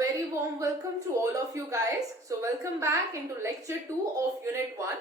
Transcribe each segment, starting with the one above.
very warm welcome to all of you guys. So welcome back into lecture 2 of unit 1.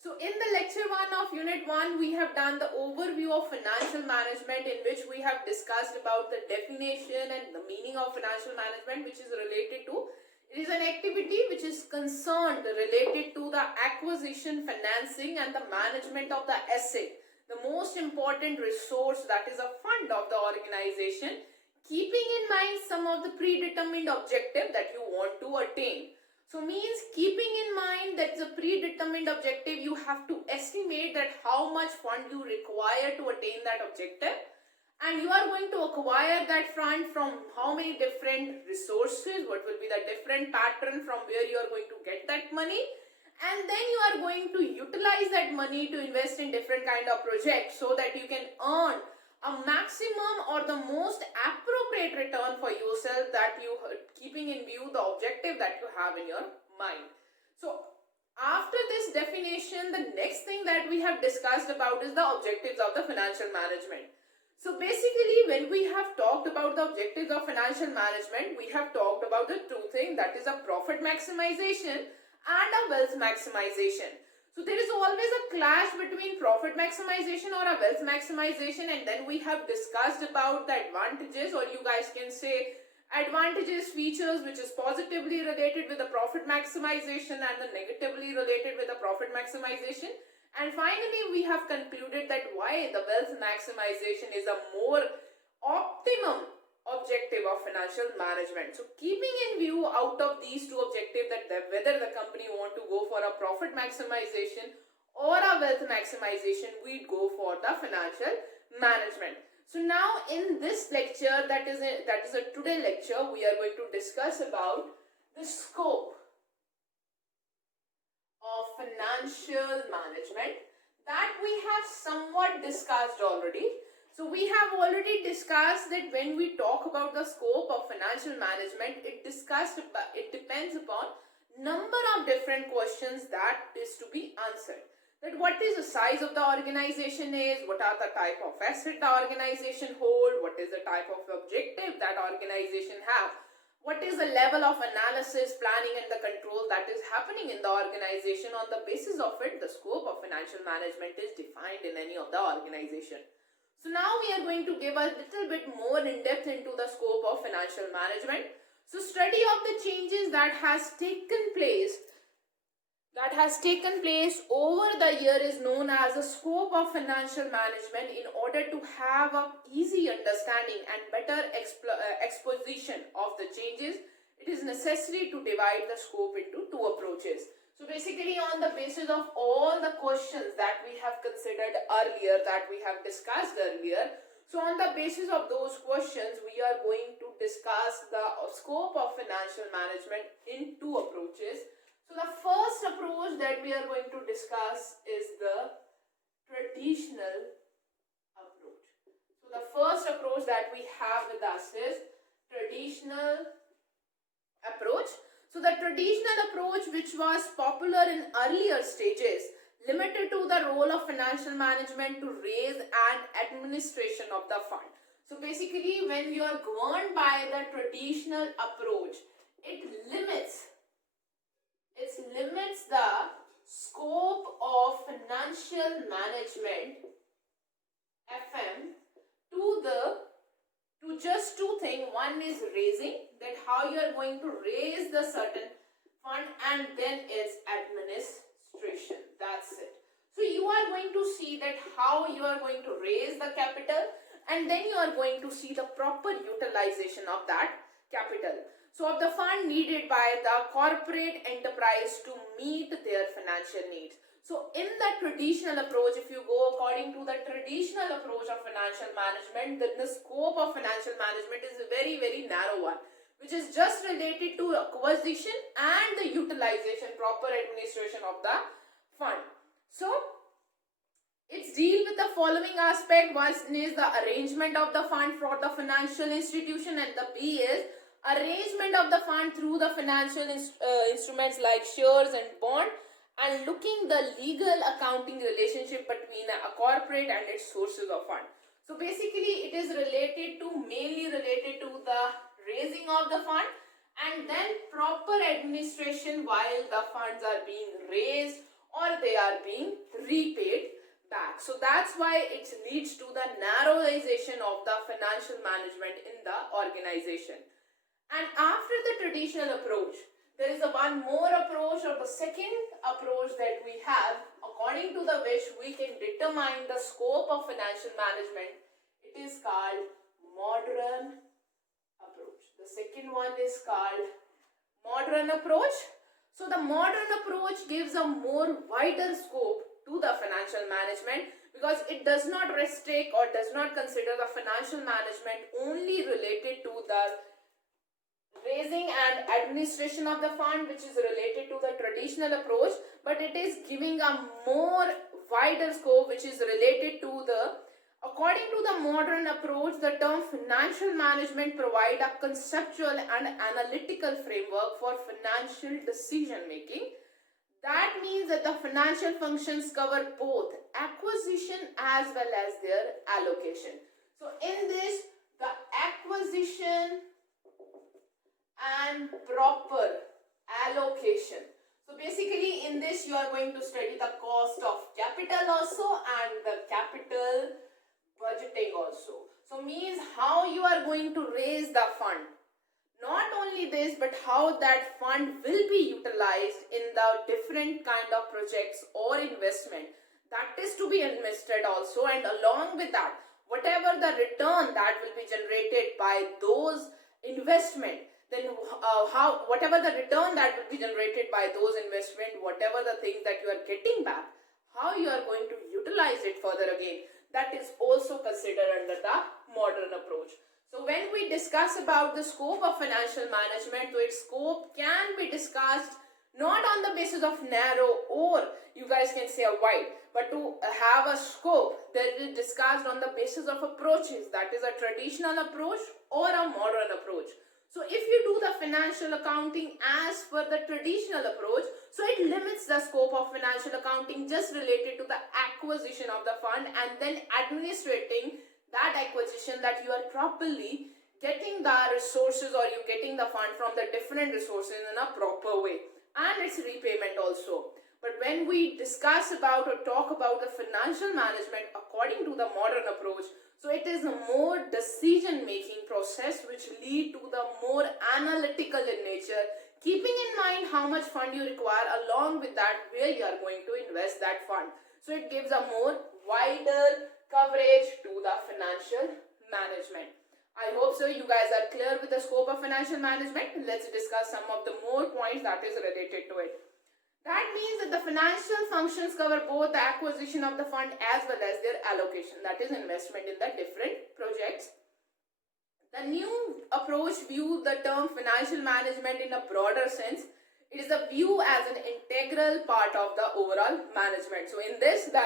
So in the lecture 1 of unit 1, we have done the overview of financial management, in which we have discussed about the definition and the meaning of financial management, which is related to, it is an activity which is concerned related to the acquisition, financing and the management of the asset, the most important resource, that is a fund of the organization, keeping in mind some of the predetermined objective that you want to attain. So means keeping in mind that the predetermined objective, you have to estimate that how much fund you require to attain that objective, and you are going to acquire that fund from how many different resources, what will be the different pattern from where you are going to get that money, and then you are going to utilize that money to invest in different kind of projects so that you can earn a maximum or the most appropriate return for yourself, that you keeping in view the objective that you have in your mind. So after this definition, the next thing that we have discussed about is the objectives of the financial management. So basically, when we have talked about the objectives of financial management, we have talked about the two things, that is a profit maximization and a wealth maximization. So there is always a clash between profit maximization or a wealth maximization, and then we have discussed about the advantages, or you guys can say advantages, features which is positively related with the profit maximization and the negatively related with the profit maximization. And finally, we have concluded that why the wealth maximization is a more optimum objective of financial management. So keeping in view out of these two objectives, that whether the company want to go for a profit maximization or a wealth maximization, we go for the financial management. So now in this lecture, that is a today lecture, we are going to discuss about the scope of financial management that we have somewhat discussed already. So we have already discussed that when we talk about the scope of financial management, it depends upon number of different questions that is to be answered. That what is the size of the organization is, what are the type of asset the organization hold, what is the type of objective that organization have, what is the level of analysis, planning and the control that is happening in the organization. On the basis of it, the scope of financial management is defined in any of the organization. So now we are going to give a little bit more in depth into the scope of financial management. So study of the changes that has taken place over the year is known as the scope of financial management. In order to have a easy understanding and better exposition of the changes, it is necessary to divide the scope into two approaches. So basically, on the basis of all the questions that we have considered earlier, that we have discussed earlier, so on the basis of those questions, we are going to discuss the scope of financial management in two approaches. So the first approach that we are going to discuss is the traditional approach. So the first approach that we have with us is traditional approach. So the traditional approach, which was popular in earlier stages, limited to the role of financial management to raise and administration of the fund. So basically, when you are governed by the traditional approach, it limits the scope of financial management FM to just two things. One is raising, that how you are going to raise the certain fund, and then is administration. That's it. So you are going to see that how you are going to raise the capital, and then you are going to see the proper utilization of that capital. So of the fund needed by the corporate enterprise to meet their financial needs. So in the traditional approach, if you go according to the traditional approach of financial management, then the scope of financial management is a very, very narrow one, which is just related to acquisition and the utilization, proper administration of the fund. So it's deal with the following aspect. One is the arrangement of the fund for the financial institution, and the B is arrangement of the fund through the financial instruments like shares and bond, and looking the legal accounting relationship between a corporate and its sources of fund. So basically, it is mainly related to the raising of the fund and then proper administration while the funds are being raised or they are being repaid back. So that's why it leads to the narrowization of the financial management in the organization. And after the traditional approach, there is a one more approach, or the second approach that we have, according to the which we can determine the scope of financial management. It is called modern approach. The second one is called modern approach. So the modern approach gives a more wider scope to the financial management, because it does not restrict or does not consider the financial management only related to the raising and administration of the fund, which is related to the traditional approach, but it is giving a more wider scope which is related to the, according to the modern approach, the term financial management provide a conceptual and analytical framework for financial decision making. That means that the financial functions cover both acquisition as well as their allocation. So in this, the acquisition and proper allocation. So basically in this you are going to study the cost of capital also and the capital budgeting also. So means how you are going to raise the fund. Not only this, but how that fund will be utilized in the different kind of projects or investment that is to be invested also, and along with that, whatever the return that will be generated by those investment, then whatever the return that will be generated by those investment, whatever the things that you are getting back, how you are going to utilize it further again, that is also considered under the modern approach. So when we discuss about the scope of financial management, so its scope can be discussed not on the basis of narrow or you guys can say a wide, but to have a scope that is discussed on the basis of approaches, that is a traditional approach or a modern approach. So if you do the financial accounting as per the traditional approach, so it limits the scope of financial accounting just related to the acquisition of the fund and then administrating that acquisition, that you are properly getting the resources or you getting the fund from the different resources in a proper way, and its repayment also. But when we discuss about or talk about the financial management according to the modern approach, so it is a more decision making process which lead to the more analytical in nature, keeping in mind how much fund you require, along with that where you are going to invest that fund. So it gives a more wider coverage to the financial management. I hope so you guys are clear with the scope of financial management. Let's discuss some of the more points that is related to it. That means that the financial functions cover both the acquisition of the fund as well as their allocation, that is investment in the different projects. The new approach view the term financial management in a broader sense. It is a view as an integral part of the overall management. So in this, the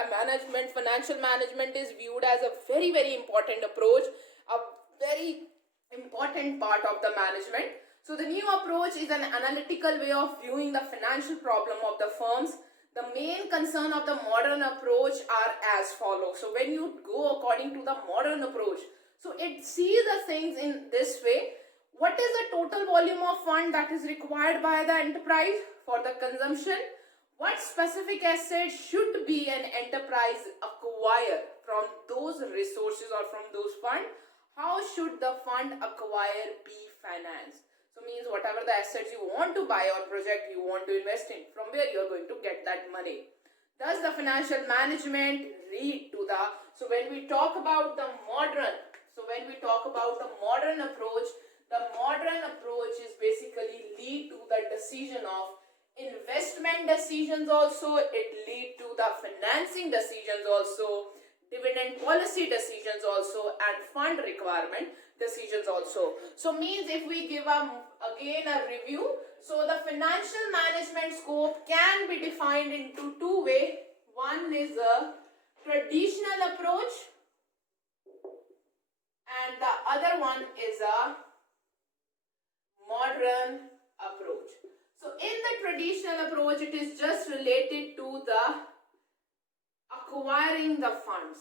financial management is viewed as a very, very important approach, a very important part of the management. So the new approach is an analytical way of viewing the financial problem of the firms. The main concern of the modern approach are as follows. So when you go according to the modern approach, so it sees the things in this way. What is the total volume of fund that is required by the enterprise for the consumption? What specific assets should be an enterprise acquire from those resources or from those funds? How should the fund acquire be financed? So means whatever the assets you want to buy or project you want to invest in, from where you are going to get that money. Thus the financial management lead to the, so when we talk about the modern approach, the modern approach is basically lead to the decision of investment decisions also, it lead to the financing decisions also, dividend policy decisions also, and fund requirement decisions also. So means if we give again a review, so the financial management scope can be defined into two ways. One is a traditional approach and the other one is a modern approach. So in the traditional approach, it is just related to the acquiring the funds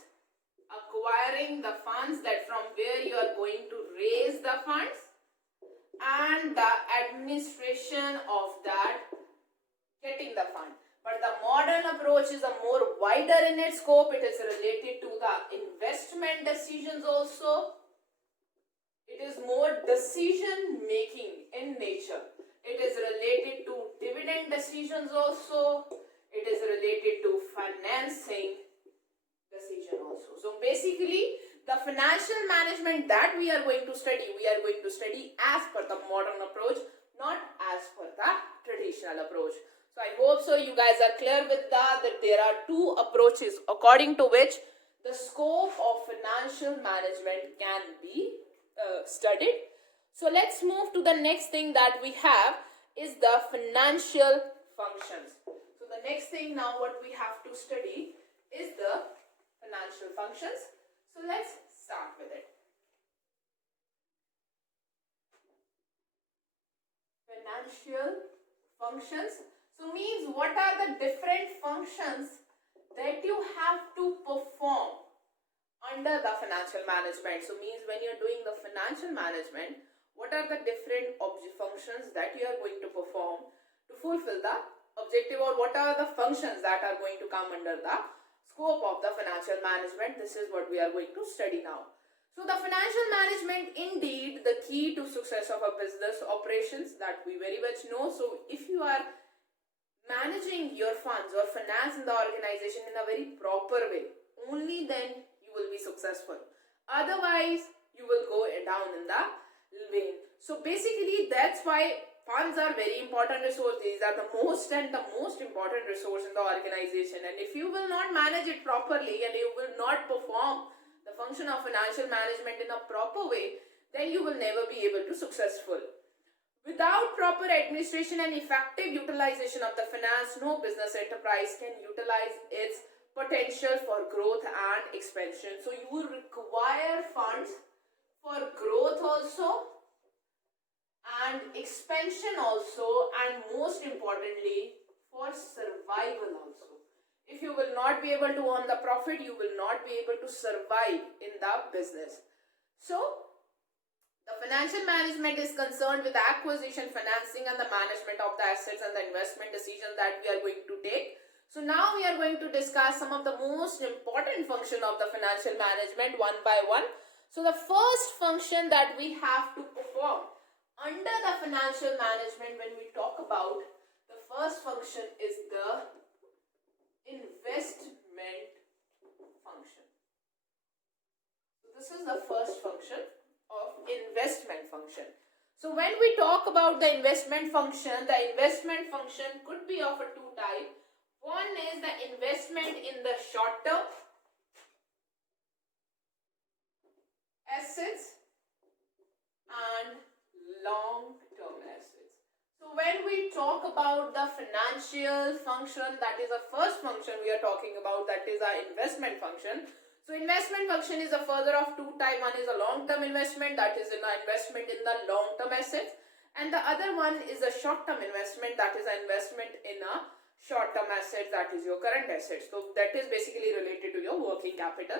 that from where you are going to raise the funds, and and the administration of that getting the fund. But the modern approach is a more wider in its scope. It is related to the investment decisions also. It is more decision making in nature. It is related to dividend decisions also. It is related to financing decision also. So basically, the financial management that we are going to study as per the modern approach, not as per the traditional approach. So I hope so you guys are clear with that there are two approaches according to which the scope of financial management can be studied. So let's move to the next thing that we have is the financial functions. So the next thing now what we have to study is the financial functions. So let's start with it. Financial functions. So means what are the different functions that you have to perform under the financial management. So means when you're doing the financial management, what are the different functions that you are going to perform to fulfill the objective, or what are the functions that are going to come under the scope of the financial management. This is what we are going to study now. So the financial management indeed the key to success of a business operations that we very much know. So if you are managing your funds or finance in the organization in a very proper way, only then you will be successful. Otherwise, you will go down in the vein. So basically, that's why funds are very important resource. These are the most important resource in the organization. And if you will not manage it properly and you will not perform the function of financial management in a proper way, then you will never be able to successful. Without proper administration and effective utilization of the finance, no business enterprise can utilize its potential for growth and expansion. So you will require funds for growth also and expansion also, and most importantly for survival also. If you will not be able to earn the profit, you will not be able to survive in the business. So the financial management is concerned with the acquisition, financing and the management of the assets and the investment decision that we are going to take. So now we are going to discuss some of the most important function of the financial management one by one. So the first function that we have to perform under the financial management when we talk about the first function is the investment function. So this is the first function of investment function. So when we talk about the investment function could be of a two type. One is the investment in the short term assets and long term assets. So when we talk about the financial function, that is the first function we are talking about, that is our investment function. So investment function is a further of two type. One is a long-term investment, that is an investment in the long-term assets, and the other one is a short-term investment, that is an investment in a short-term asset, that is your current assets. So that is basically related to your working capital.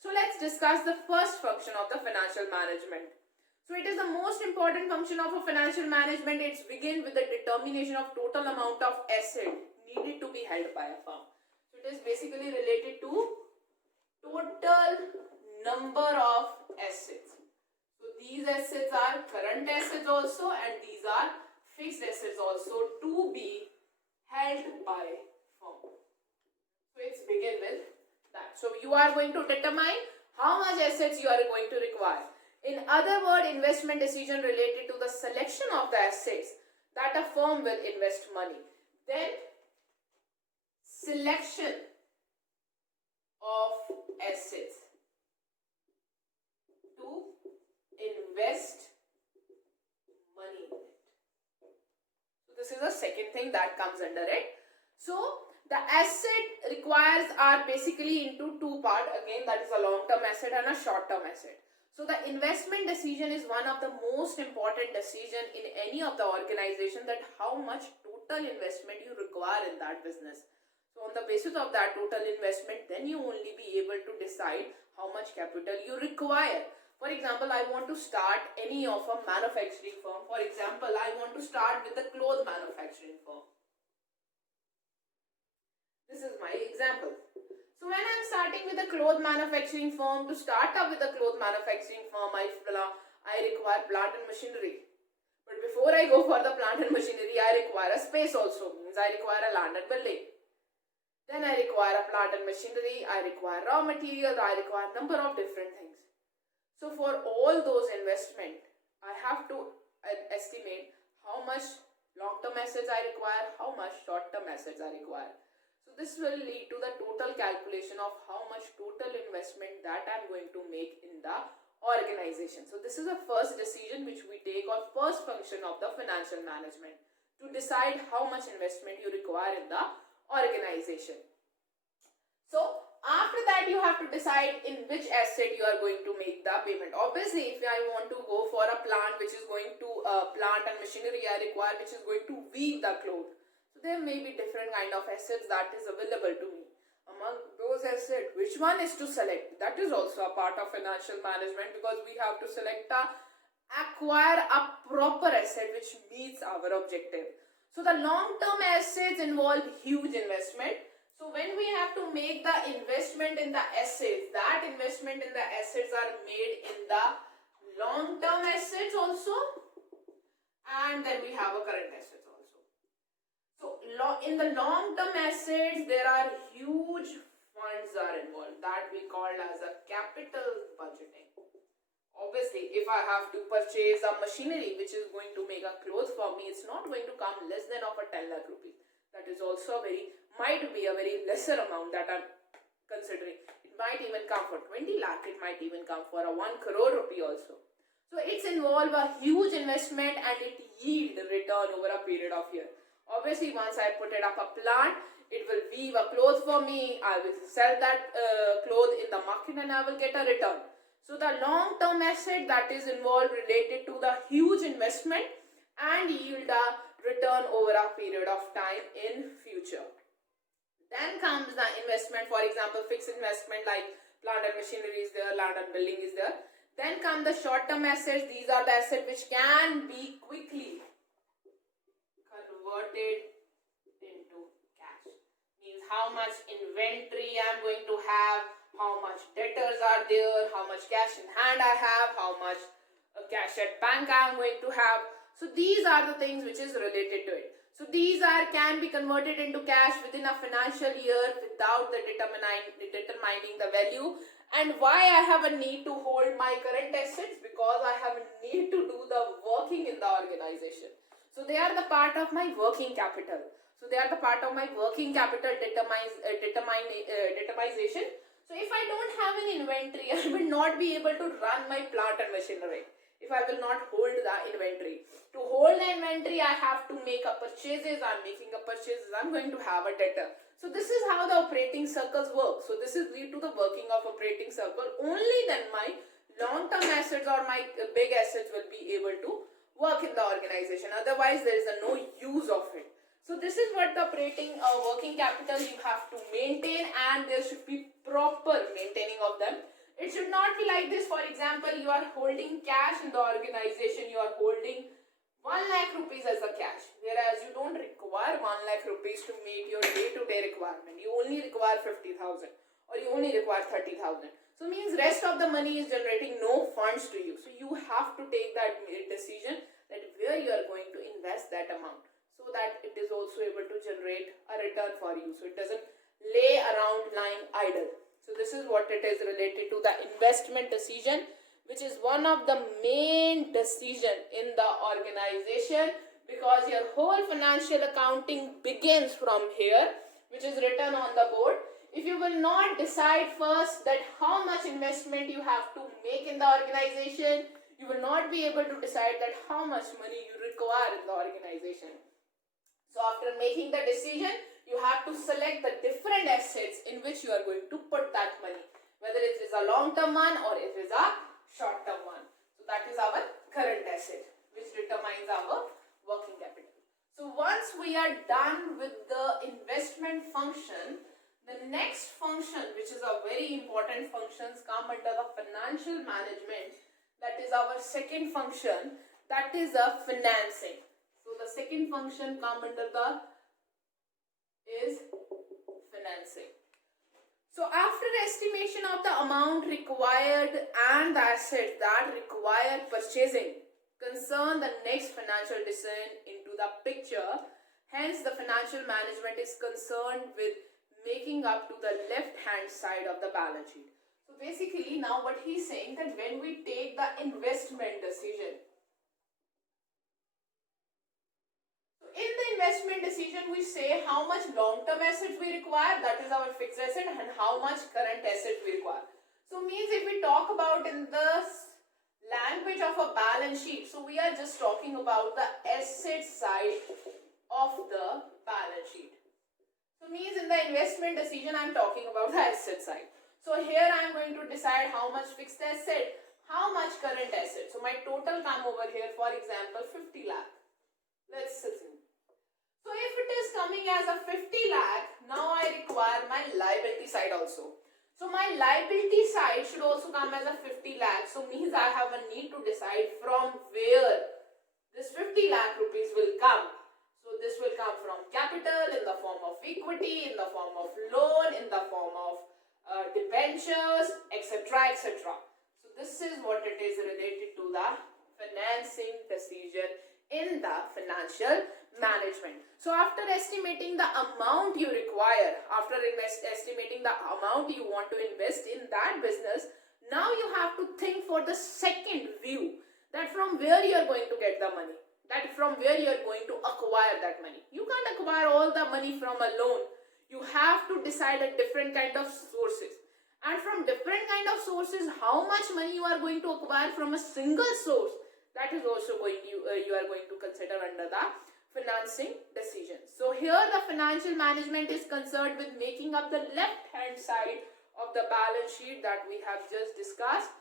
So let's discuss the first function of the financial management. So it is the most important function of a financial management. It's begin with the determination of total amount of asset needed to be held by a firm. So it is basically related to total number of assets. So these assets are current assets also, and these are fixed assets also to be held by firm. So it's begin with that. So you are going to determine how much assets you are going to require. In other words, investment decision related to the selection of the assets that a firm will invest money. Then selection of assets to invest money in it. So this is the second thing that comes under it. So the asset requires are basically into two parts. Again, that is a long-term asset and a short-term asset. So the investment decision is one of the most important decision in any of the organization, that how much total investment you require in that business. So on the basis of that total investment, then you only be able to decide how much capital you require. For example, I want to start any of a manufacturing firm. For example, I want to start with the cloth manufacturing firm. This is my example. So when I'm starting with a cloth manufacturing firm, to start up with a cloth manufacturing firm, I require plant and machinery. But before I go for the plant and machinery, I require a space also. Means I require a land and building. Then I require a plant and machinery, I require raw materials, I require a number of different things. So for all those investment, I have to estimate how much long-term assets I require, how much short-term assets I require. So this will lead to the total calculation of how much total investment that I'm going to make in the organization. So this is the first decision which we take, or first function of the financial management, to decide how much investment you require in the organization. So after that, you have to decide in which asset you are going to make the payment. Obviously, if I want to go for a plant which is going to plant and machinery I require, which is going to weave the cloth, so there may be different kind of assets that is available to me. Among those assets, which one is to select? That is also a part of financial management, because we have to acquire a proper asset which meets our objective. So the long-term assets involve huge investment. So when we have to make the investment in the assets, that investment in the assets are made in the long-term assets also, and then we have a current assets also. So in the long-term assets, there are huge funds are involved that we call as a capital budgeting. Obviously, if I have to purchase a machinery which is going to make a clothes for me, it's not going to come less than of a 10 lakh rupees. That is also might be a very lesser amount that I'm considering. It might even come for 20 lakh, it might even come for a 1 crore rupee also. So it's involved a huge investment and it yield return over a period of year. Obviously, once I put it up a plant, it will weave a cloth for me, I will sell that cloth in the market and I will get a return. So the long-term asset that is involved related to the huge investment and yield a return over a period of time in future. Then comes the investment, for example, fixed investment like plant and machinery is there, land and building is there. Then come the short-term assets. These are the assets which can be quickly converted into cash. Means how much inventory I am going to have, how much debtors are there, how much cash in hand I have, how much cash at bank I am going to have. So these are the things which is related to it. So these can be converted into cash within a financial year without the determining the value. And why I have a need to hold my current assets? Because I have a need to do the working in the organization. So they are the part of my working capital. So they are the part of my working capital determination. So if I don't have an inventory, I will not be able to run my plant and machinery. If I will not hold the inventory. To hold the inventory, I have to make a purchases. I'm making a purchases. I'm going to have a debtor. So this is how the operating circles work. So this is lead to the working of operating circle. Only then my long-term assets or my big assets will be able to work in the organization. Otherwise, there is no use of it. So this is what the operating working capital you have to maintain, and there should be proper maintaining of them. It should not be like this. For example, you are holding cash in the organization. You are holding 1 lakh rupees as a cash, whereas you don't require 1 lakh rupees to meet your day-to-day requirement. You only require 50,000 or you only require 30,000. So means rest of the money is generating no funds to you. So you have to take that decision that where you are going to invest that amount, so that it is also able to generate a return for you. So it doesn't lay around lying idle. So this is what it is related to the investment decision, which is one of the main decision in the organization, because your whole financial accounting begins from here, which is written on the board. If you will not decide first that how much investment you have to make in the organization, you will not be able to decide that how much money you require in the organization. So after making the decision, you have to select the different assets in which you are going to put that money, whether it is a long-term one or it is a short-term one. So that is our current asset, which determines our working capital. So once we are done with the investment function, the next function, which is a very important function, come under the financial management, that is our second function, that is a financing. So the second function come under the is financing. So after estimation of the amount required and the assets that require purchasing, concern the next financial decision into the picture. Hence the financial management is concerned with making up to the left hand side of the balance sheet. So basically now what he's saying that when we take the investment decision, in the investment decision we say how much long-term assets we require, that is our fixed asset, and how much current assets we require. So means if we talk about in the language of a balance sheet, so we are just talking about the asset side of the balance sheet. So means in the investment decision I am talking about the asset side. So here I am going to decide how much fixed asset, how much current asset. So my total come over here, for example 50 lakh. Let's assume. So if it is coming as a 50 lakh, now I require my liability side also. So my liability side should also come as a 50 lakh. So means I have a need to decide from where this 50 lakh rupees will come. So this will come from capital in the form of equity, in the form of loan, in the form of debentures, etc. etc. So this is what it is related to the financing decision in the financial management. So after estimating the amount you require, after estimating the amount you want to invest in that business, now you have to think for the second view, that from where you are going to get the money, that from where you are going to acquire that money. You can't acquire all the money from a loan. You have to decide a different kind of sources, and from different kind of sources how much money you are going to acquire from a single source, that is also going you are going to consider under the financing decision. So here the financial management is concerned with making up the left hand side of the balance sheet that we have just discussed.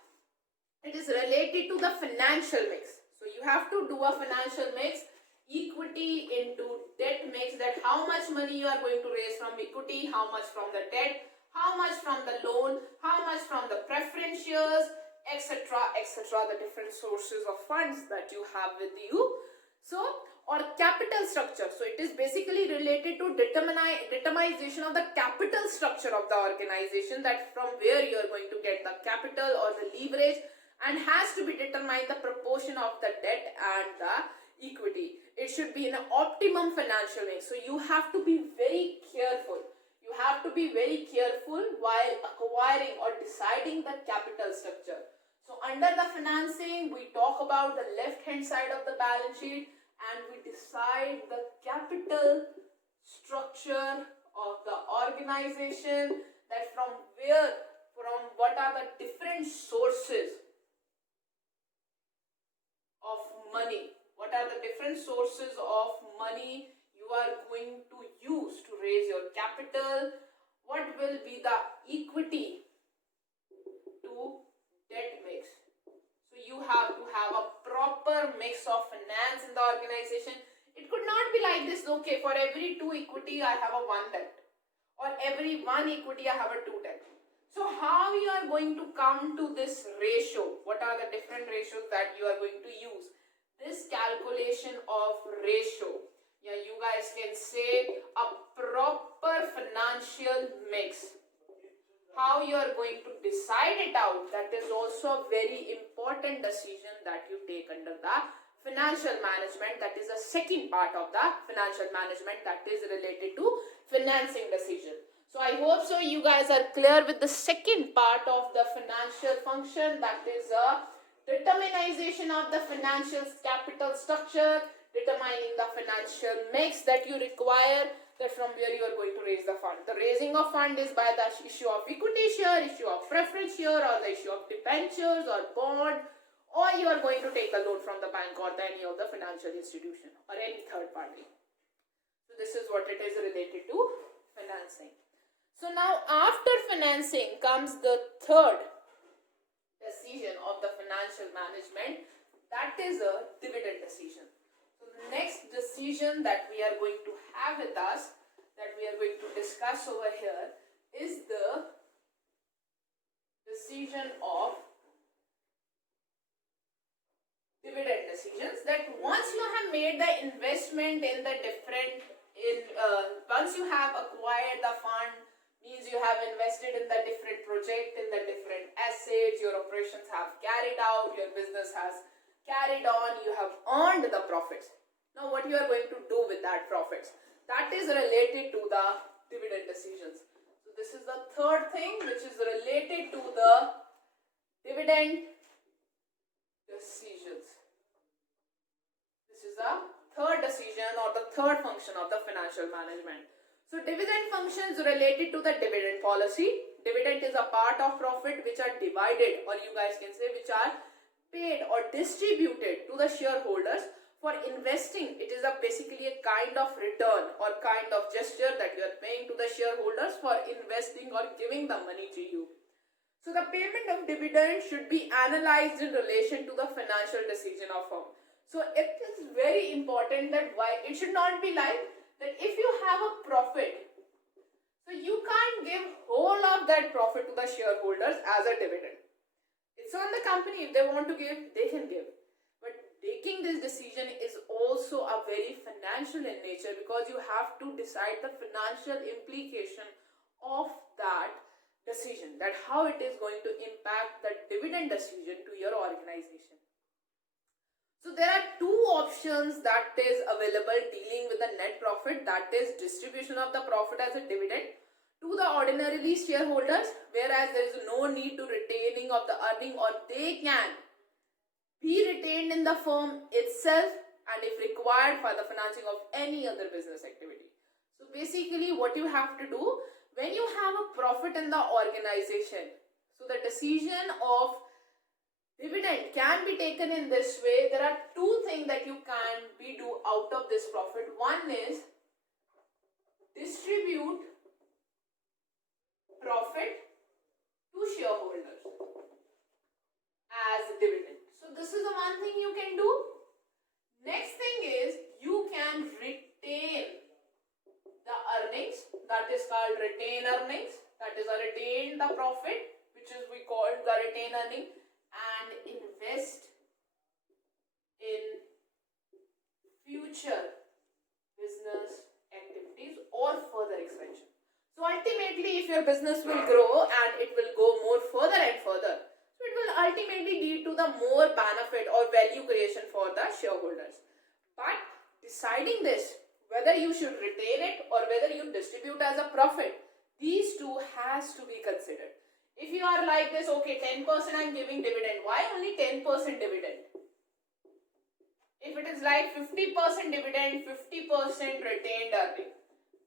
It is related to the financial mix. So you have to do a financial mix, equity into debt mix, that how much money you are going to raise from equity, how much from the debt, how much from the loan, how much from the preference shares, etc. etc. the different sources of funds that you have with you. So or capital structure. So it is basically related to determination of the capital structure of the organization, that from where you are going to get the capital or the leverage, and has to be determined the proportion of the debt and the equity. It should be an optimum financial mix. So you have to be very careful. You have to be very careful while acquiring or deciding the capital structure. So under the financing, we talk about the left hand side of the balance sheet, and we decide the capital structure of the organization, that from what are the different sources of money, what are the different sources of money you are going to use to raise your capital, what will be the equity to debt mix. So you have to have a proper mix of finance in the organization. It could not be like this, okay, for every 2 equity I have a 1 debt, or every 1 equity I have a 2 debt. So how you are going to come to this ratio? What are the different ratios that you are going to use? This calculation of ratio, yeah, you guys can say a proper financial mix. How you are going to decide it out, that is also a very important decision that you take under the financial management. That is the second part of the financial management, that is related to financing decision. So I hope so you guys are clear with the second part of the financial function, that is a determination of the financial capital structure, determining the financial mix that you require, that from where you are going to raise the fund. The raising of fund is by the issue of equity share, issue of preference share, or the issue of debentures or bond, or you are going to take a loan from the bank or any of the financial institution or any third party. So this is what it is related to financing. So now after financing comes the third decision of the financial management, that is a dividend decision. So the next decision that we are going to have with us, that we are going to discuss over here, is the decision of dividend decisions, that once you have made the investment in the different once you have acquired the fund, means you have invested in the different project, in the different assets, your operations have carried out, your business has carried on, you have earned the profits. Now what you are going to do with that profits, that is related to the dividend decisions. So this is the third thing which is related to the dividend decisions. This is the third decision or the third function of the financial management. So dividend functions related to the dividend policy. Dividend is a part of profit which are divided, or you guys can say which are paid or distributed to the shareholders for investing. It is basically a kind of return or kind of gesture that you are paying to the shareholders for investing or giving the money to you. So the payment of dividend should be analyzed in relation to the financial decision of firm. So it is very important that why it should not be like that if you have a profit, so you can't give whole of that profit to the shareholders as a dividend. It's on the company. If they want to give, they can give. But taking this decision is also a very financial in nature, because you have to decide the financial implication of that decision, that how it is going to impact the dividend decision to your organization. So there are two options that is available dealing with the net profit, that is distribution of the profit as a dividend to the ordinarily shareholders, whereas there is no need to retaining of the earning, or they can be retained in the firm itself and if required for the financing of any other business activity. So basically what you have to do when you have a profit in the organization, so the decision of dividend can be taken in this way. There are two things that you can be do out of this profit. One is distribute profit to shareholders as dividend. So this is the one thing you can do. Next thing is you can retain the earnings, that is called retain earnings, that is a retain the profit, which is we call the retain earning, and invest in future business activities or further expansion. So ultimately if your business will grow and it will go more further and further, so it will ultimately lead to the more benefit or value creation for the shareholders. But deciding this, whether you should retain it or whether you distribute as a profit, these two has to be considered. If you are like this, okay, 10% I am giving dividend, why only 10% dividend? If it is like 50% dividend, 50% retained earning,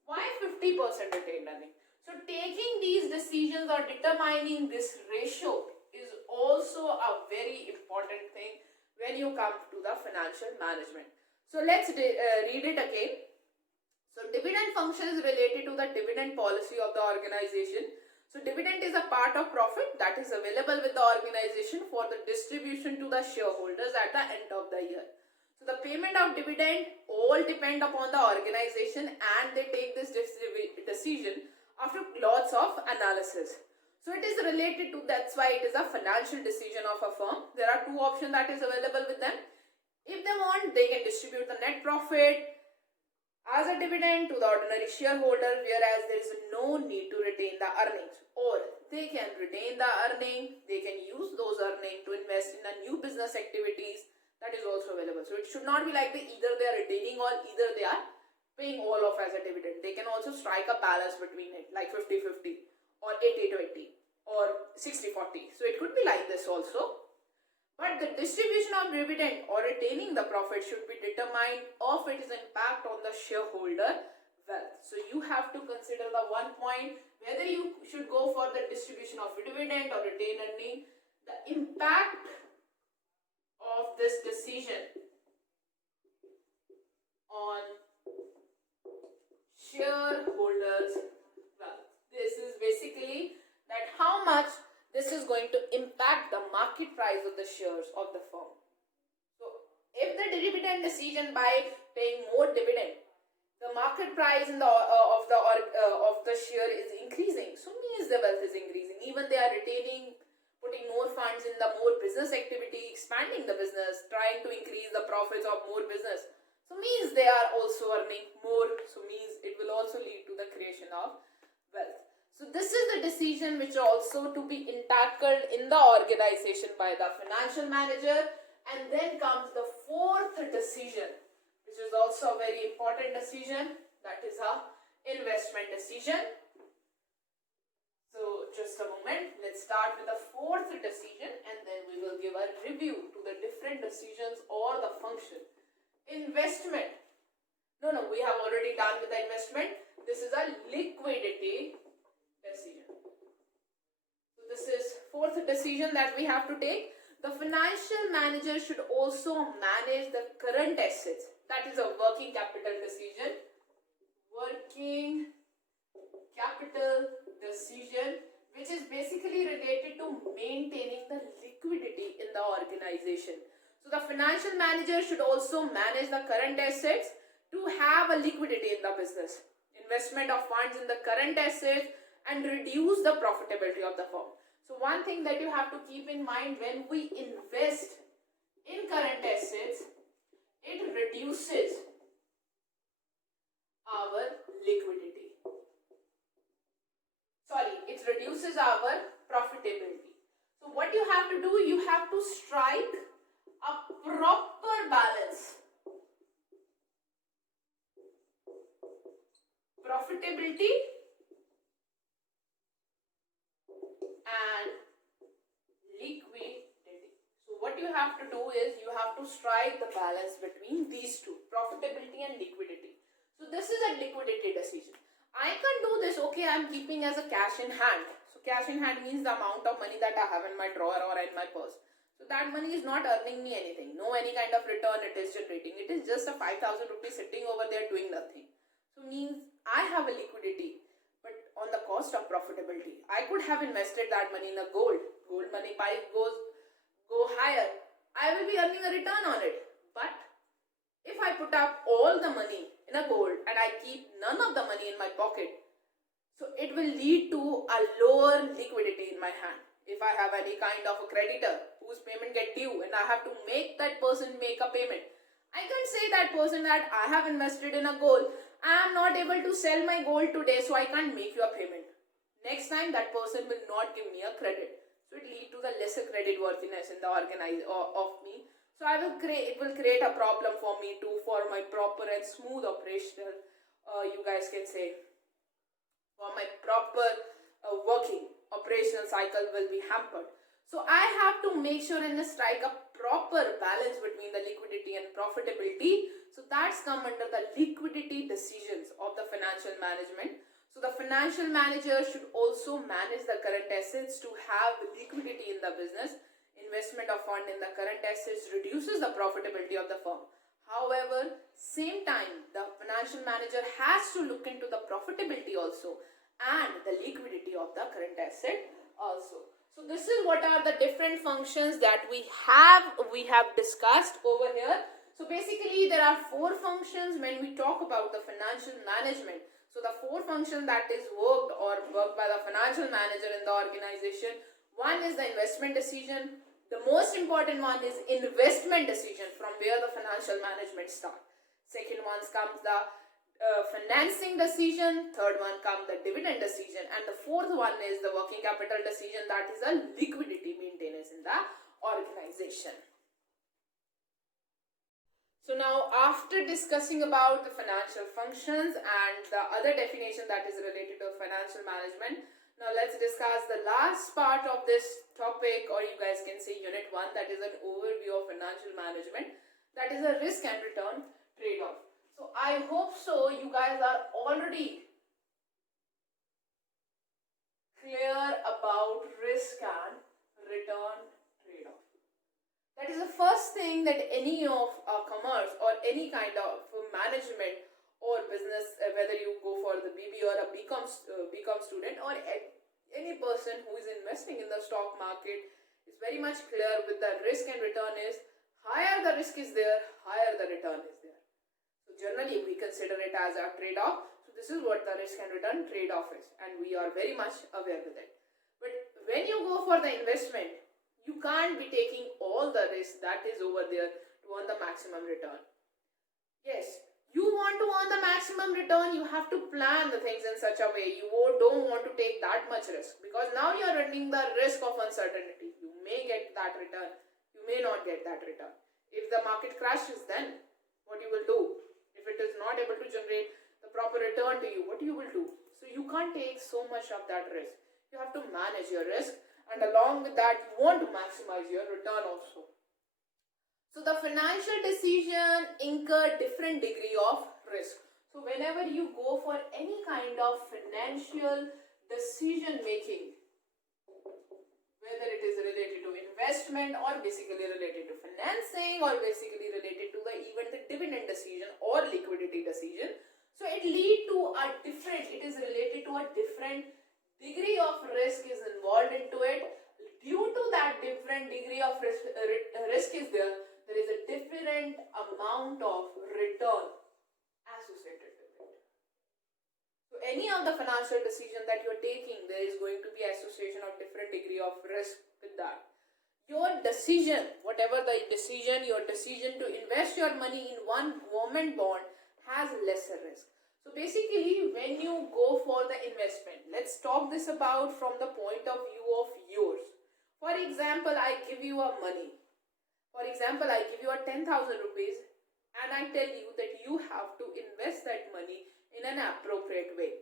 why 50% retained earning? So taking these decisions or determining this ratio is also a very important thing when you come to the financial management. So let's read it again. So dividend functions related to the dividend policy of the organization. So dividend is a part of profit that is available with the organization for the distribution to the shareholders at the end of the year. So the payment of dividend all depend upon the organization, and they take this decision after lots of analysis. So it is related to, that's why it is a financial decision of a firm. There are two options that is available with them. If they want, they can distribute the net profit as a dividend to the ordinary shareholder, whereas there is no need to retain the earnings, or they can retain the earning, they can use those earnings to invest in a new business activities, that is also available. So it should not be like either they are retaining or either they are paying all of as a dividend. They can also strike a balance between it, like 50-50 or 80-20 or 60-40. So it could be like this also. But the distribution of dividend or retaining the profit should be determined of its impact on the shareholder wealth. So you have to consider the one point, whether you should go for the distribution of dividend or retained earning, the impact of this decision on shareholders wealth. This is basically that how much this is going to impact the market price of the shares of the firm. So if the dividend decision by paying more dividend, the market price in of the share is increasing, so means the wealth is increasing. Even they are retaining putting more funds in the more business activity, expanding the business, trying to increase the profits of more business. So means they are also earning more. So means it will also lead to the creation of wealth. So this is the decision which also to be tackled in the organization by the financial manager. And then comes the fourth decision, which is also a very important decision. That is a investment decision. So just a moment, let's start with the fourth decision and then we will give a review to the different decisions or the function. Investment. No, we have already done with the investment. This is a liquidity decision. So this is fourth decision that we have to take. The financial manager should also manage the current assets. That is a working capital decision. Working capital decision, which is basically related to maintaining the liquidity in the organization. So the financial manager should also manage the current assets to have a liquidity in the business, investment of funds in the current assets, and reduce the profitability of the firm. So one thing that you have to keep in mind, when we invest in current assets, it reduces our liquidity. It reduces our profitability. So what you have to do, you have to strike a proper balance. Profitability and liquidity. So what you have to do is you have to strike the balance between these two, profitability and liquidity. So this is a liquidity decision. I can do this, okay, I'm keeping as a cash in hand. So cash in hand means the amount of money that I have in my drawer or in my purse. So that money is not earning me anything, no any kind of return it is generating. It is just a 5,000 rupees sitting over there doing nothing. So means I have a liquidity, but on the cost of profitability. I could have invested that money in a gold. Gold money price go higher. I will be earning a return on it. But if I put up all the money in a gold and I keep none of the money in my pocket, so it will lead to a lower liquidity in my hand. If I have any kind of a creditor whose payment get due and I have to make that person make a payment, I can say that person that I have invested in a gold, I am not able to sell my gold today, so I can't make you a payment. Next time that person will not give me a credit. So it lead to the lesser credit worthiness in the of me. So it will create a problem for me too, for my proper and smooth operational, you guys can say, for my proper working operational cycle will be hampered. So I have to make sure and strike a proper balance between the liquidity and profitability. So that's come under the liquidity decisions of the financial management. So the financial manager should also manage the current assets to have liquidity in the business. Investment of fund in the current assets reduces the profitability of the firm. However, same time, the financial manager has to look into the profitability also and the liquidity of the current asset also. So this is what are the different functions that we have discussed over here. So basically there are four functions when we talk about the financial management. So the four functions that is worked by the financial manager in the organization. One is the investment decision. The most important one is investment decision, from where the financial management starts. Second one comes the financing decision. Third one comes the dividend decision. And the fourth one is the working capital decision, that is a liquidity maintenance in the organization. So now, after discussing about the financial functions and the other definition that is related to financial management, now let's discuss the last part of this topic, or you guys can say unit 1, that is an overview of financial management, that is a risk and return trade-off. So I hope so you guys are already clear about risk and return trade-off. That is the first thing that any of commerce or any kind of management or business, whether you go for the BB or a BCom student or any person who is investing in the stock market, is very much clear with the risk and return is higher the risk is there, higher the return is there. So generally we consider it as a trade-off. So this is what the risk and return trade-off is, and we are very much aware with it. But when you go for the investment, You can't be taking all the risk that is over there to earn the maximum return. Yes, you want to earn the maximum return, you have to plan the things in such a way. You don't want to take that much risk, because now you are running the risk of uncertainty. You may get that return, you may not get that return. If the market crashes, then what you will do? If it is not able to generate the proper return to you, what you will do? So you can't take so much of that risk. You have to manage your risk, and along with that, you want to maximize your return also. So the financial decision incur different degree of risk. So whenever you go for any kind of financial decision making, whether it is related to investment or basically related to financing or basically related to even the dividend decision or liquidity decision, so it is related to a different degree of risk is involved into it. Due to that different degree of risk is there is a different amount of return associated with it. So any of the financial decision that you are taking, there is going to be association of different degree of risk with that. Your decision, whatever the decision, your decision to invest your money in one government bond has lesser risk. So basically, when you go for the investment, let's talk this about from the point of view of yours. For example, I give you a money. For example, I give you a 10,000 rupees and I tell you that you have to invest that money in an appropriate way.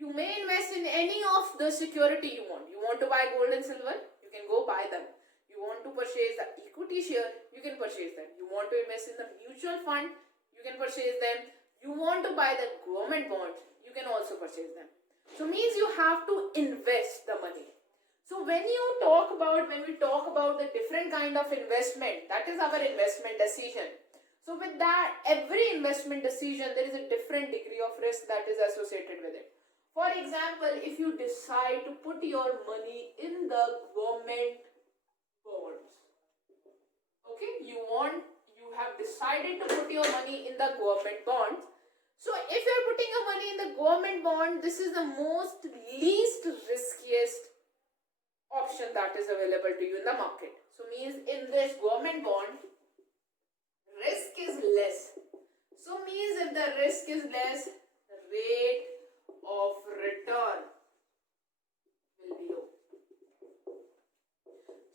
You may invest in any of the security you want. You want to buy gold and silver? You can go buy them. You want to purchase the equity share? You can purchase them. You want to invest in the mutual fund? You can purchase them. You want to buy the government bonds? You can also purchase them. So means you have to invest the money. So when we talk about the different kind of investment, that is our investment decision. So with that, every investment decision, there is a different degree of risk that is associated with it. For example, if you decide to put your money in the government bonds, okay, you have decided to put your money in the government bonds. So if you are putting your money in the government bond, this is the least riskiest option that is available to you in the market. So means in this government bond, risk is less. So means if the risk is less, the rate of return will be low.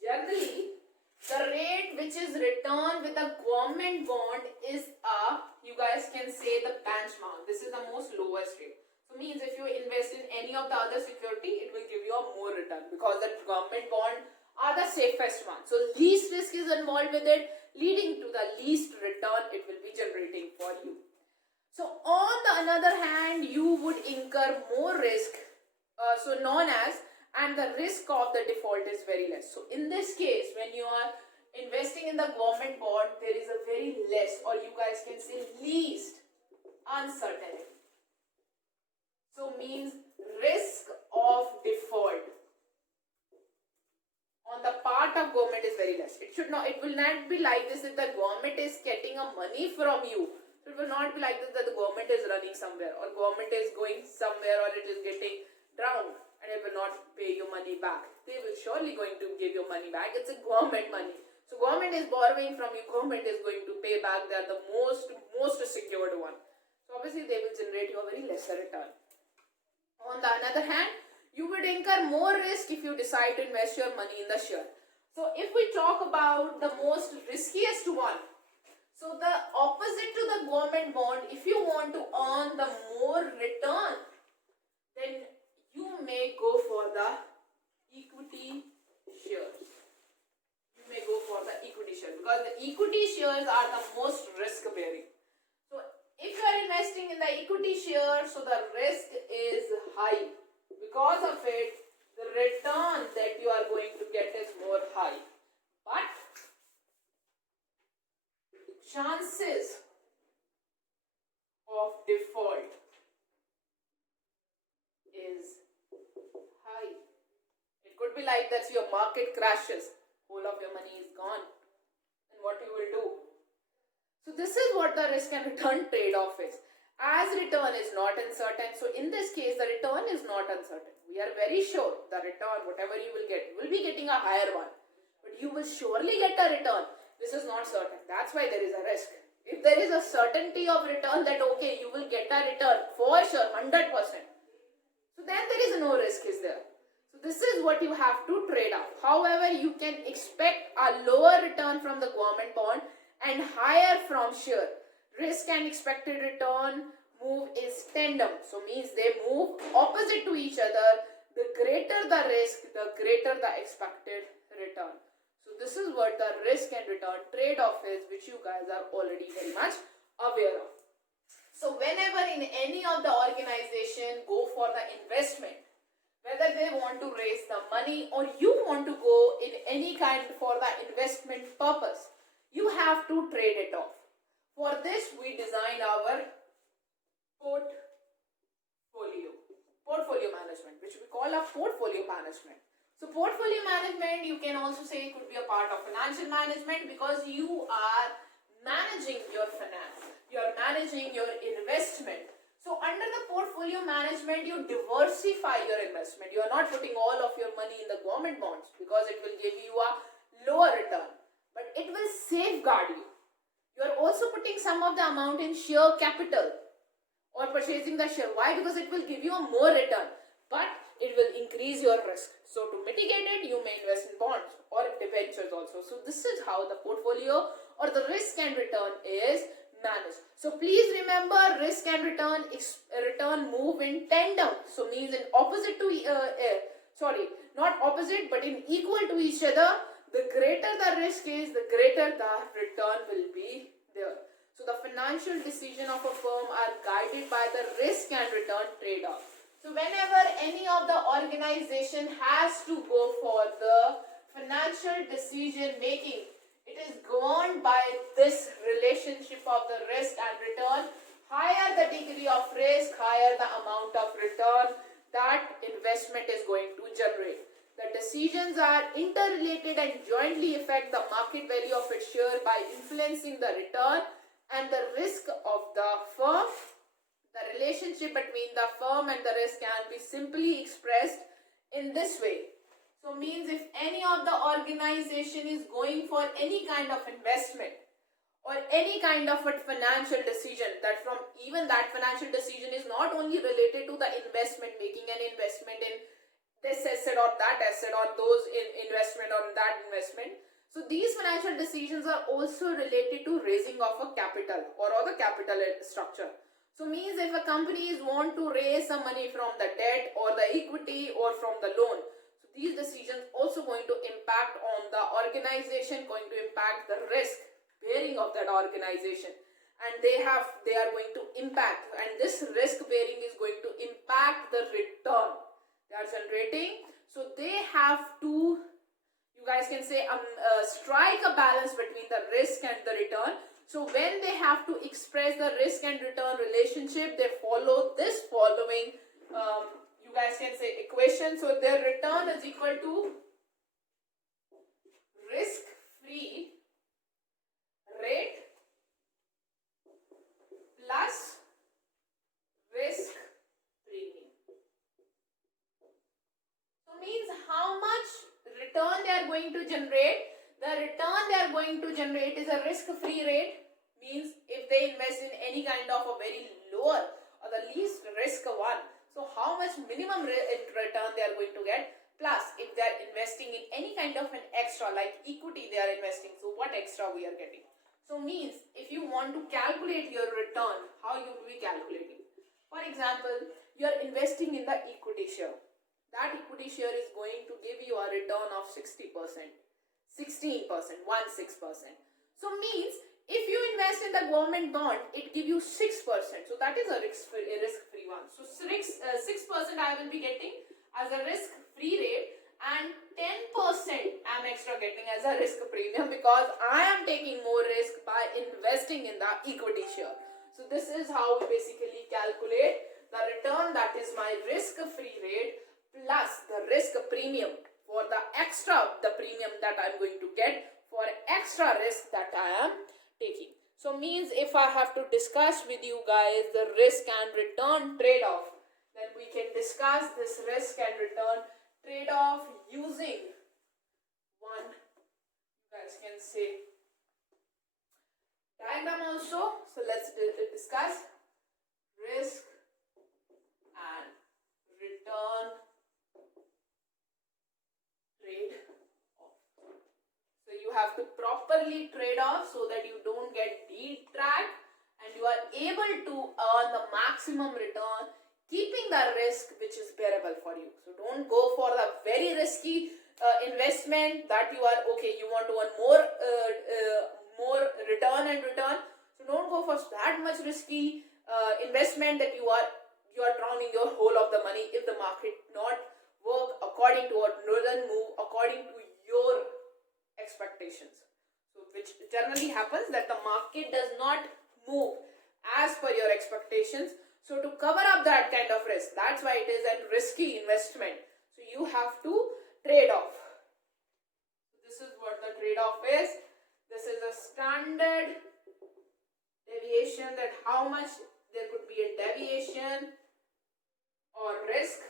Generally, the rate which is returned with a government bond is you guys can say the benchmark. This is the most lowest rate. So means if you invest in any of the other security, it will give you a more return, because the government bond are the safest one. So least risk is involved with it, leading to the least return it will be generating for you. So on the other hand, you would incur more risk, and the risk of the default is very less. So in this case, when you are investing in the government bond, there is a very less, or you guys can say least uncertainty. So means risk of default on the part of government is very less. It will not be like this that the government is getting a money from you. So it will not be like this that the government is running somewhere, or government is going somewhere, or it is getting drowned and it will not pay your money back. They will surely going to give your money back. It's a government money. So government is borrowing from you, government is going to pay back. They are the most secured one. So obviously they will generate you a very lesser return. On the other hand, you would incur more risk if you decide to invest your money in the share. So if we talk about the most riskiest one, so the opposite to the government bond, if you want to earn the more return, then you may go for the equity shares. You may go for the equity shares, because the equity shares are the most risk bearing. So if you are investing in the equity share, so the risk is high. Because of it, the return that you are going to get is more high. But chances of default is high. It could be like that your market crashes, whole of your money is gone. And what you will do? So this is what the risk and return trade-off is. As return is not uncertain, so in this case the return is not uncertain. We are very sure the return, whatever you will get, you will be getting a higher one. you will surely get a return. This is not certain. That's why there is a risk. If there is a certainty of return that okay, you will get a return for sure, 100%. So then there is no risk, is there? So this is what you have to trade off. However, you can expect a lower return from the government bond and higher from share. Risk and expected return move is tandem. So means they move opposite to each other. The greater the risk, the greater the expected return. So this is what the risk and return trade-off is, which you guys are already very much aware of. So whenever in any of the organization go for the investment, whether they want to raise the money or you want to go in any kind for the investment purpose, you have to trade it off. For this, we design our portfolio management, which we call a portfolio management. So portfolio management, you can also say, could be a part of financial management because you are managing your finance, you are managing your investment. So under the portfolio management, you diversify your investment. You are not putting all of your money in the government bonds because it will give you a lower return, but it will safeguard you. You are also putting some of the amount in share capital or purchasing the share. Why? Because it will give you a more return, but it will increase your risk. So to mitigate it, you may invest in bonds or debentures also. So this is how the portfolio or the risk and return is managed. So please remember, risk and return move in tandem. So means in opposite to not opposite but in equal to each other. The greater the risk is, the greater the return will be there. So the financial decision of a firm are guided by the risk and return trade-off. So whenever any of the organization has to go for the financial decision making, it is governed by this relationship of the risk and return. Higher the degree of risk, higher the amount of return that investment is going to generate. The decisions are interrelated and jointly affect the market value of its share by influencing the return and the risk of the firm. The relationship between the firm and the risk can be simply expressed in this way. So means if any of the organization is going for any kind of investment or any kind of a financial decision, that from even that financial decision is not only related to the investment, making an investment in this asset or that asset or those in investment or that investment. So these financial decisions are also related to raising of a capital or the capital structure. So means if a company is want to raise some money from the debt or the equity or from the loan, so these decisions also going to impact on the organization, going to impact the risk bearing of that organization, and they are going to impact, and this risk bearing is going to impact the return they are generating. So they have to, you guys can say, strike a balance between the risk and the return. So when they have to express the risk and return relationship, they follow this following, you guys can say, equation. So their return is equal to risk-free rate plus risk premium. So means how much return they are going to generate. The return they are going to generate is a risk-free rate, means if they invest in any kind of a very lower or the least risk one, so how much minimum return they are going to get, plus if they are investing in any kind of an extra like equity they are investing, so what extra we are getting. So means if you want to calculate your return, how you will be calculating. For example, you are investing in the equity share. That equity share is going to give you a return of 60%. 16%, 16%. So means if you invest in the government bond, it gives you 6%. So that is a risk-free one. So 6% I will be getting as a risk-free rate, and 10% I am extra getting as a risk premium because I am taking more risk by investing in the equity share. So this is how we basically calculate the return, that is my risk-free rate plus the risk premium for the premium that I am going to get for extra risk that I am taking. So means if I have to discuss with you guys the risk and return trade-off, then we can discuss this risk and return trade-off using one guys can say diagram also. So let's discuss risk and return trade off. So you have to properly trade off so that you don't get detracked and you are able to earn the maximum return, keeping the risk which is bearable for you. So don't go for the very risky investment that you are okay. You want to earn more return and return. So don't go for that much risky investment that you are drowning your whole of the money if the market not work according to or doesn't move according to your expectations. So which generally happens that the market does not move as per your expectations. So to cover up that kind of risk, that's why it is a risky investment. So you have to trade off. This is what the trade-off is. This is a standard deviation, that how much there could be a deviation or risk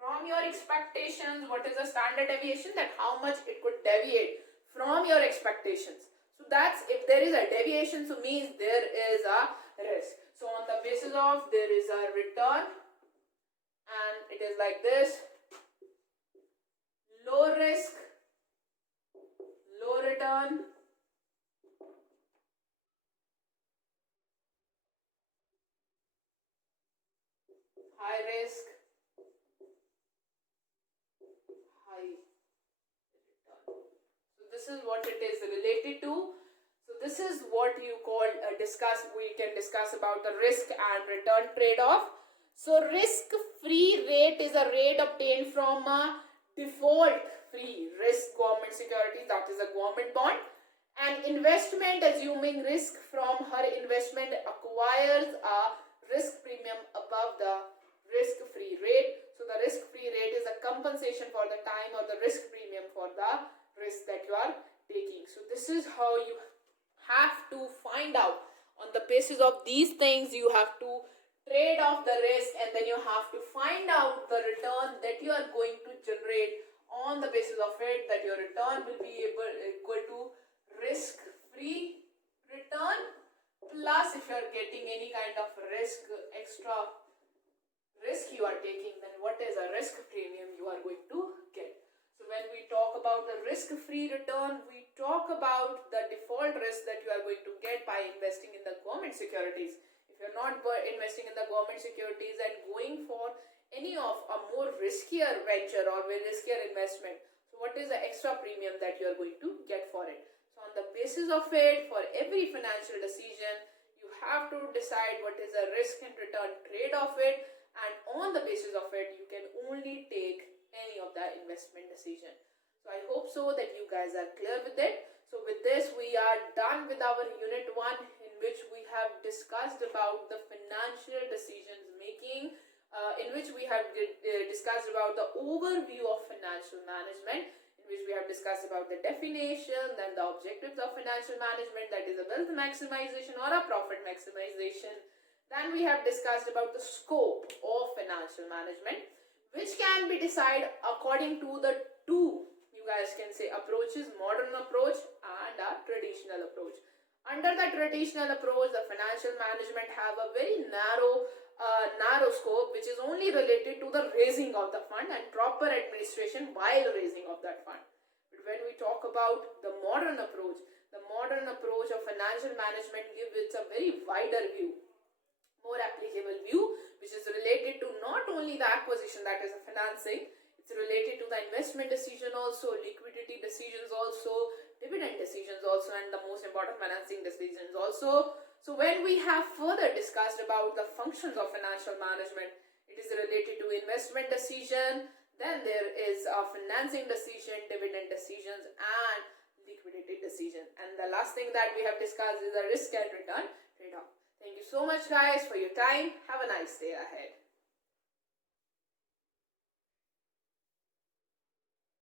from your expectations. What is the standard deviation? That how much it could deviate from your expectations. So that's, if there is a deviation, so means there is a risk. So on the basis of there is a return, and it is like this: low risk, low return, high risk, high return. So this is what it is related to. So this is what you call we can discuss about the risk and return trade-off. So risk-free rate is a rate obtained from a default-free risk government security, that is a government bond. And investment assuming risk from her investment acquires a risk premium above the risk-free rate. So the risk-free rate is a compensation for the time or the risk premium for the risk that you are taking. So this is how you have to find out. On the basis of these things, you have to trade off the risk, and then you have to find out the return that you are going to generate. On the basis of it, that your return will be equal to risk-free return, plus if you are getting any kind of extra risk you are taking, then what is a risk premium you are going to get. So when we talk about the risk-free return, we talk about the default risk that you are going to get by investing in the government securities. If you're not investing in the government securities and going for any of a more riskier venture or very riskier investment, so what is the extra premium that you are going to get for it? So on the basis of it, for every financial decision, you have to decide what is the risk and return trade of it, and on the basis of it, you can only take any of the investment decision. So I hope so that you guys are clear with it. So with this, we are done with our unit 1, in which we have discussed about the financial decisions making, in which we have discussed about the overview of financial management, in which we have discussed about the definition, then the objectives of financial management, that is a wealth maximization or a profit maximization. Then we have discussed about the scope of financial management, which can be decided according to the two, you guys can say, approaches: modern approach and a traditional approach. Under the traditional approach, the financial management have a very narrow scope, which is only related to the raising of the fund and proper administration while raising of that fund. But when we talk about the modern approach of financial management gives it a very wider view, more applicable view, which is related to not only the acquisition, that is the financing, it's related to the investment decision also, liquidity decisions also, dividend decisions also, and the most important, financing decisions also. So when we have further discussed about the functions of financial management, it is related to investment decision, then there is a financing decision, dividend decisions, and liquidity decision. And the last thing that we have discussed is the risk and return trade-off. Thank you so much guys for your time. Have a nice day ahead.